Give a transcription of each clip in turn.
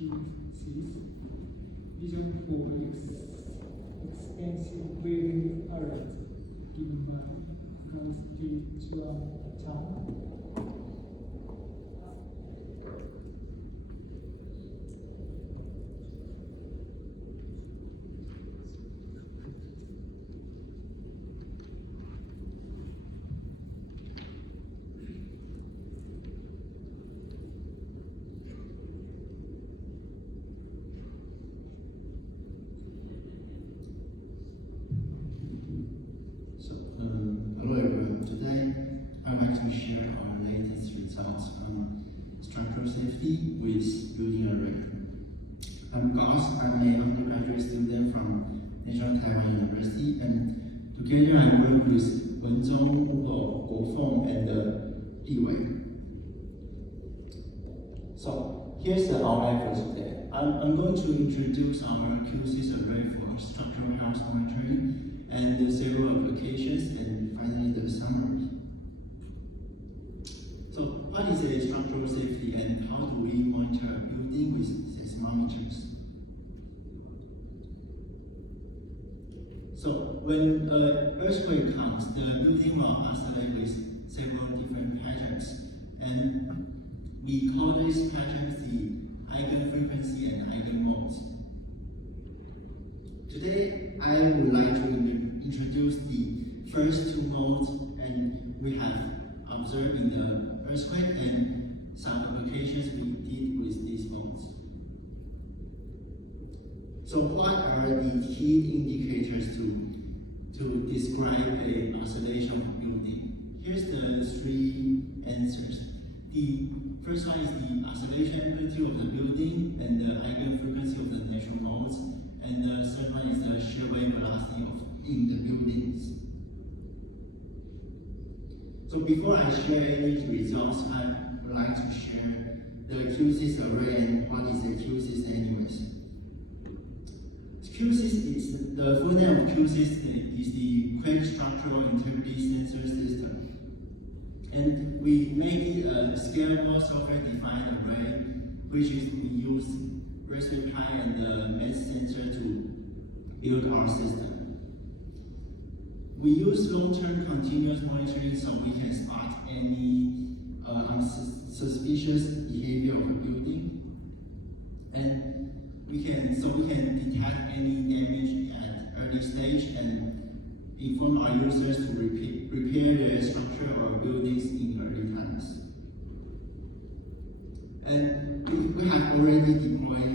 pieces, vision for extensive building areas given by constitutional term. Hello everyone. Today I'd like to share our latest results on structural safety with building array. I'm Gauss. I'm an undergraduate student from National Taiwan University, and together I work with Wenzhong, Guofeng, and Li Wei. So here's the outline for today. I'm going to introduce our QC's array for structural health monitoring and several applications, and finally the summary. So what is a structural safety and how do we monitor a building with seismometers? So when an earthquake comes, the building will oscillate with several different patterns, and we call these patterns the eigenfrequency and eigenmodes. Today, I would like to introduce the first two modes, and we have observed in the earthquake and some applications we did with these modes. So what are the key indicators to describe an oscillation of a building? Here's the three answers. The first one is the oscillation amplitude of the building and the eigenfrequency of the natural modes. And the third one is the shear wave velocity in the buildings. So before I share any results, I would like to share the QC's array and what is a QC's anyways. QC's is the full name of QC's is the Quake Structural Integrity Sensor System. And we make it a scalable software-defined array, which is we use Raspberry Pi and the mesh sensor to build our system. We use long-term continuous monitoring so we can spot any suspicious behavior of a building, and we can detect any damage at early stage and inform our users to repair their structure or buildings in early times. And we have already deployed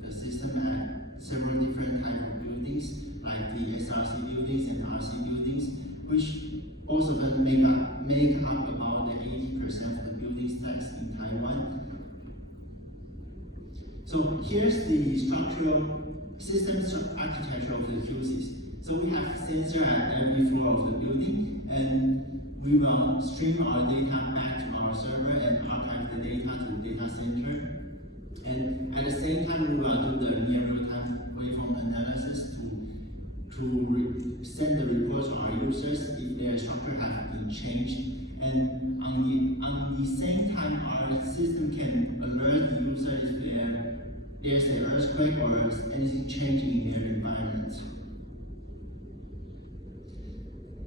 the system at several different types of buildings, like the SRC buildings and RC buildings, which both of them make up about 80% of the building stacks in Taiwan. So here's the structural system architecture of the QCs. So we have sensor at every floor of the building, and we will stream our data back to our server and archive the data to the data center. And at the same time, we will do the near real-time waveform analysis to send the report to our users if their structure has been changed. And on the same time, our system can alert the user if there's an earthquake or anything changing in their environment.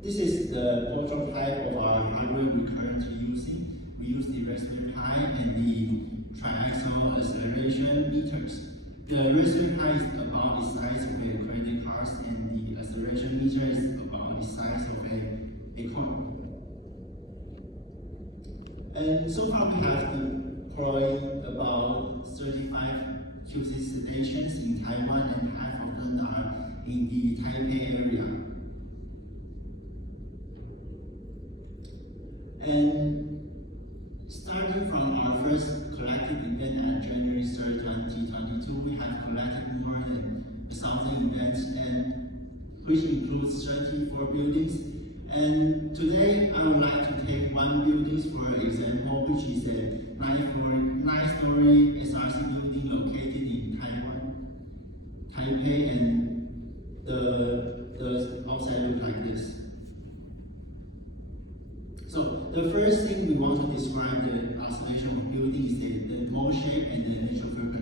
This is the prototype of our hardware we're currently using. We use the Raspberry Pi and the triaxial acceleration meters. The Raspberry Pi is about the size of a credit card, and the acceleration meter is about the size of a coin. And so far we have deployed about 35 QC stations in Taiwan, and half of them are in the Taipei area. And starting from our first collective event on January 3rd, 2022, we have collected more than 1,000 events, and which includes 34 buildings. And today, I would like to take one building for example, which is a 9-story SRC building located in Taiwan, Taipei, and the outside look like this. So the first thing we want to describe the oscillation of building is the mode shape and the natural frequency.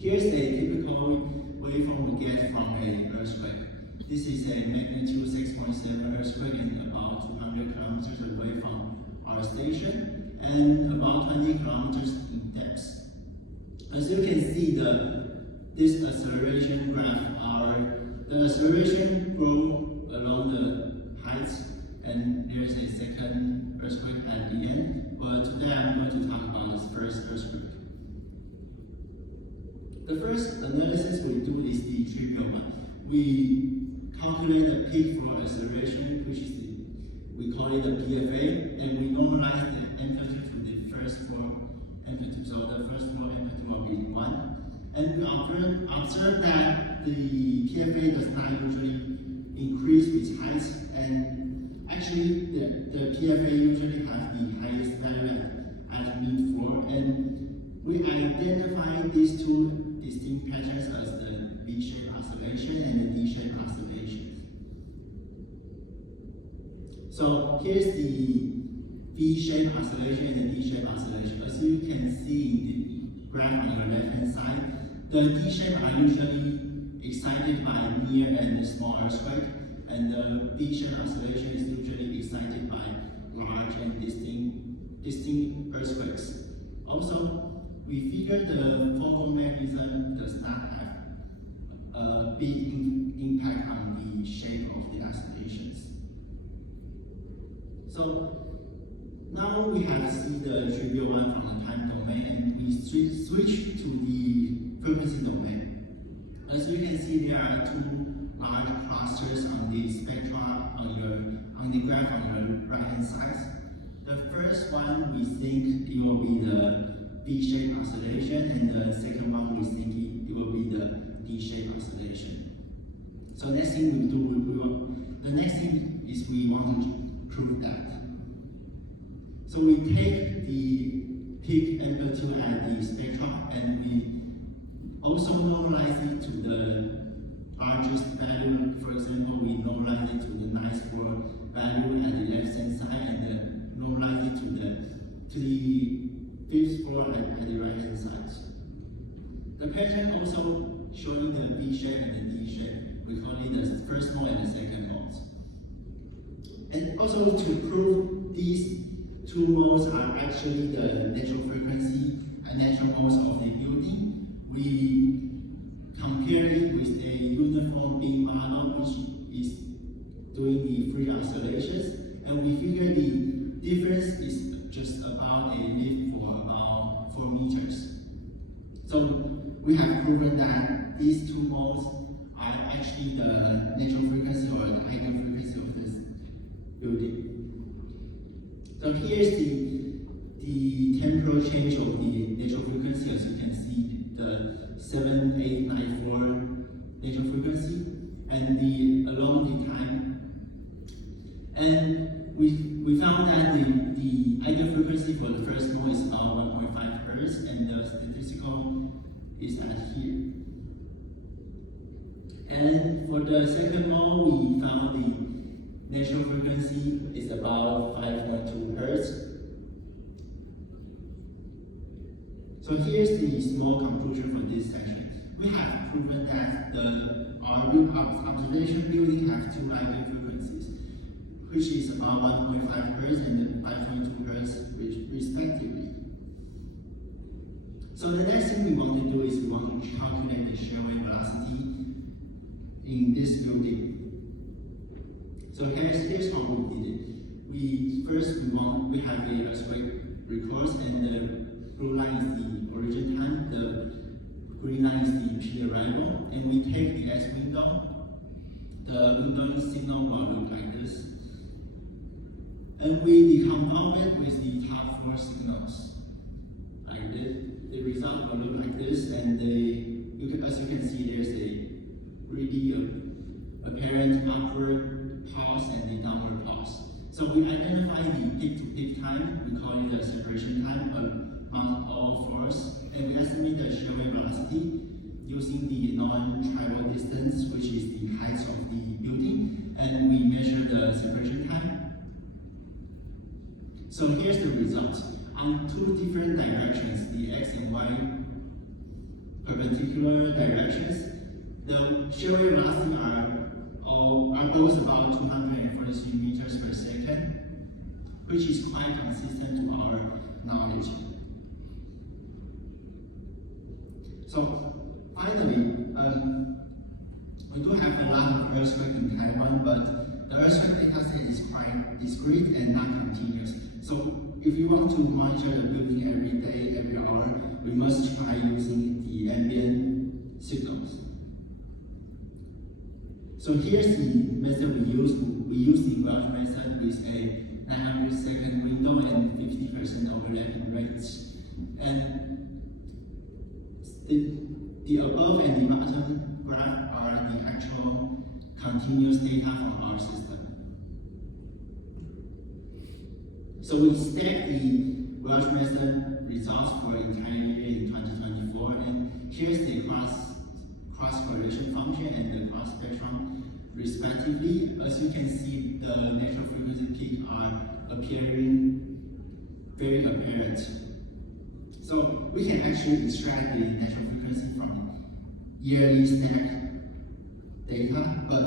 Here's a typical waveform we get from an earthquake. This is a magnitude 6.7 earthquake and about 200 kilometers away from our station and about 20 kilometers in depth. As you can see, this acceleration graph, the acceleration grows along the heights, and there's a second earthquake at the end. But today I'm going to talk about this first earthquake. The first analysis we do is the trivial one. We calculate the peak floor acceleration, which is we call it the PFA, and we normalize the amplitude to the first floor amplitude. So the first floor amplitude will be 1. And we observe that the PFA does not usually increase with height, and actually the PFA usually has the highest value at mid-floor, and we identify these two distinct patterns as the V-shaped oscillation and the D-shaped oscillation. So here's the V-shaped oscillation and the D-shaped oscillation. As you can see in the graph on the left-hand side, the D-shape are usually excited by near and small earthquake, and the V-shaped oscillation is usually excited by large and distinct earthquakes. Also, we figure the focal mechanism does not have a big impact on the shape of the oscillations. So now we have seen the trivial one from the time domain, and we switch to the frequency domain. As you can see, there are two large clusters on the spectra on the graph on the right-hand side. The first one we think it will be the V-shaped oscillation, and the second one we think it will be the D-shaped oscillation. So next thing we do, the next thing is we want to prove that. So we take the peak amplitude at the spectrum, and we also normalize it to the largest value. For example, we normalize it to the ninth floor value at the left-hand side, and then normalize it to the fifth floor at the right-hand side. The pattern also showing the V shape and the D shape. We call it the first mode and the second mode. And also to prove these two modes are actually the natural frequency and natural modes of the building, we compare it with a uniform beam model which is doing the free oscillations, and we figure the difference is just about a lift for about 4 meters. So we have proven that these two modes are actually the natural frequency or the ideal frequency of this building. So here's the temporal change of the natural frequency. As you can see, the 7894 natural frequency, and along the time. And we found that the ideal frequency for the first mode is about 1.5 hertz, and the statistical is at here. And for the second mode, we found the natural frequency is about 5.2 hertz. So here's the small conclusion from this section. We have proven that our observation building has two ideal frequencies, which is about 1.5 hertz and 5.2 hertz respectively. So the next thing we want to do is we want to calculate the shear wave velocity in this building. So here's how we did it. We have a earthquake recourse, and the blue line is the origin time, the green line is the peak arrival, and we take the S window. The window signal will look like this. And we decompose it with the top 4 signals, like this. The result will look like this, and as you can see, there's a really apparent upward pulse and the downward pulse. So we identify the peak-to-peak time, we call it the separation time among all 4s, and we estimate the shear wave velocity using the non-trivial distance, which is the height of the building, and we measure the separation time. So here's the result. On 2 different directions, the x and y perpendicular directions. The shear wave velocity are both about 243 meters per second, which is quite consistent to our knowledge. So finally, we do have a lot of earthquake in Taiwan, but the earthquake data set is quite discrete and not continuous. So if you want to monitor the building every day, every hour, we must try using the ambient signals. So here's the method we use. We use the Welch method with a 900-second window and 50% overlapping rates. And the above and the bottom graph are the actual continuous data from our system. So we stack the Welch method results for the entire year in 2024, and here's the cross correlation function and the cross spectrum respectively. As you can see, the natural frequency peaks are appearing very apparent. So we can actually extract the natural frequency from yearly stack data, but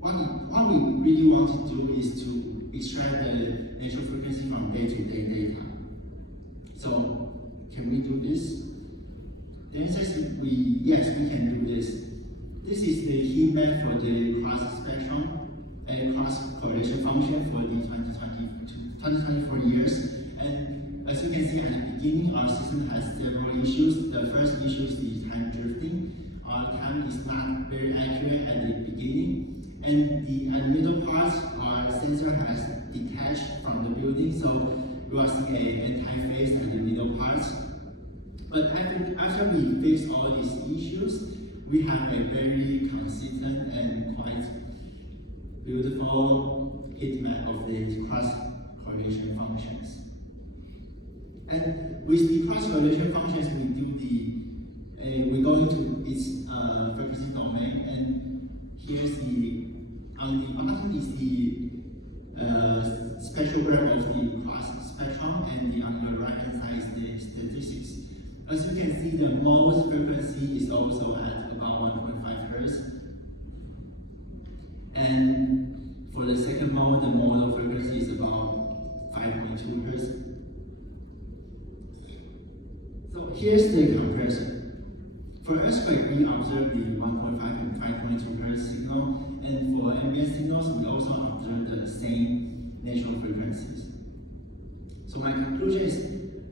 what we really want to do is to extract the natural frequency from day-to-day data. So can we do this? The answer is yes, we can do this. This is the heat map for the cross spectrum and cross correlation function for the 2024 years. And as you can see at the beginning, our system has several issues. The first issue is the time drifting. Our time is not very accurate at the beginning. And the middle part, our sensor has detached from the building, so we will see an anti-phase at the middle part. But after we fix all these issues, we have a very consistent and quite beautiful heat map of the cross correlation functions. And with the cross correlation functions, we go into its frequency domain, and here's on the bottom is the spectrogram of the cross spectrum, and on the right hand side is the statistics. As you can see, the mode frequency is also at about 1.5 Hertz. And for the second mode, the modal frequency is about 5.2 Hertz. So here's the comparison. For earthquake, we observe the 1.5 and 5.2 Hertz signal, and for ambient signals, we also observe the same natural frequencies. So my conclusion is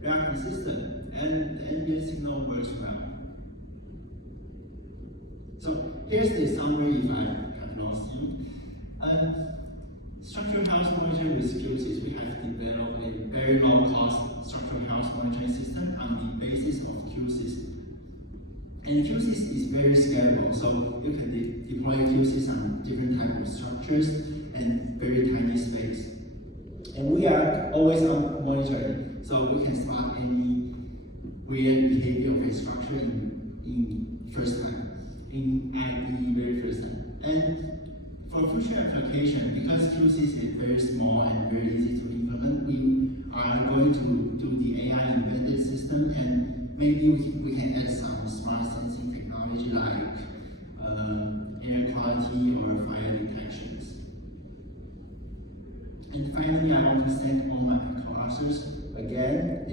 they are consistent, and the ambient signal works well. So here's the summary if I got lost you. Structural health monitoring with QSys, we have developed a very low-cost structural health monitoring system on the basis of QSys. And QSys is very scalable, so you can deploy QSys on different types of structures and very tiny space. And we are always on monitoring, so we can spot any weird behavior of a structure in first time, at the very first time. And for future application, because QSys is very small and very easy to implement, we are going to do the AI embedded system, and maybe we can add some smart sensing technology like air quality or fire detections. And finally, I want to thank all my co-authors again.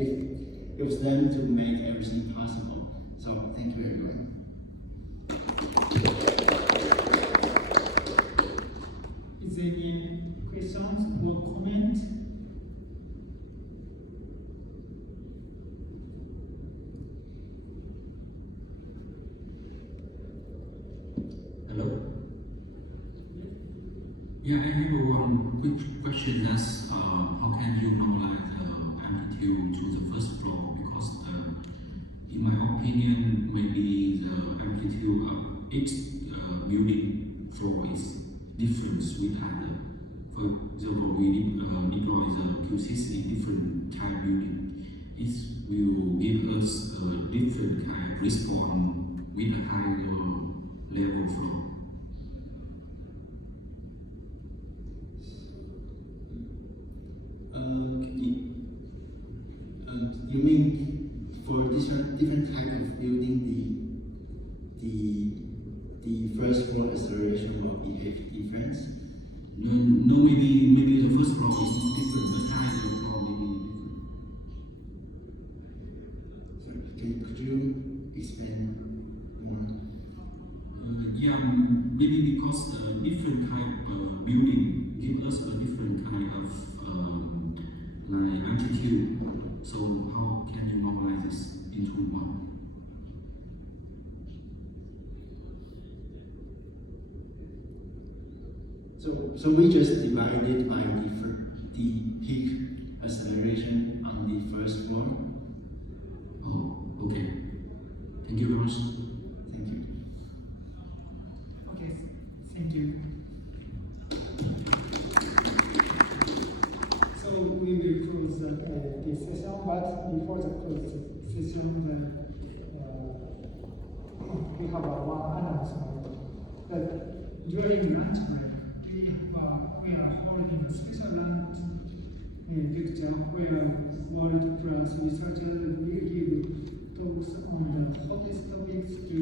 It was them to make everything possible. So thank you everyone. Is there any questions or comments? Hello? Yeah, I have one quick question. That's how can you normalize the amplitude to the first floor? Because in my opinion, maybe the amplitude of each building floor is different with other. For example, we deploy the QSys in different kind of building. It will give us a different kind of response with a higher level floor. You mean for this different type of building, the first floor acceleration will behave different. No, maybe the first floor is different, but higher floor maybe different. So could you explain more? Yeah, maybe because different type of building give us a different kind of like amplitude. So how can you normalize this into one? So we just divided by the peak acceleration on the first floor. Oh, okay. Thank you very much. Thank you. Okay, thank you. So we will close the session, but before the close session, we have one announcement. That during lunch break, we are holding a special lunch lecture where world-class researchers will give talks on the hottest topics to